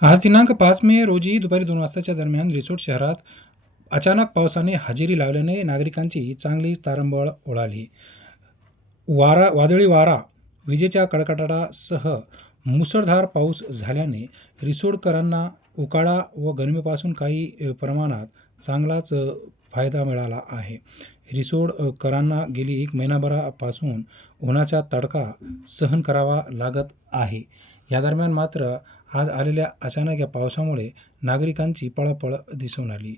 आज दिनांक 5 मे रोजी दुपारी 2 वाजताच्या दरम्यान रिसोड शहरात अचानक पावसाने हजेरी लावल्याने नागरिकांची चांगलीच तारंबळ उडाली. वादळी वारा, विजेच्या कडकडाटासह मुसळधार पाऊस झाल्याने रिसोडकरांना उकाडा व गरमीपासून काही प्रमाणात चांगलाच फायदा मिळाला आहे. रिसोडकरांना गेली 1 महिनाभरापासून उन्हाचा तडका सहन करावा लागत आहे. या दरम्यान मात्र आज आलेल्या अचानक या पावसामुळे नागरिकांची पळापळ दिसून आली.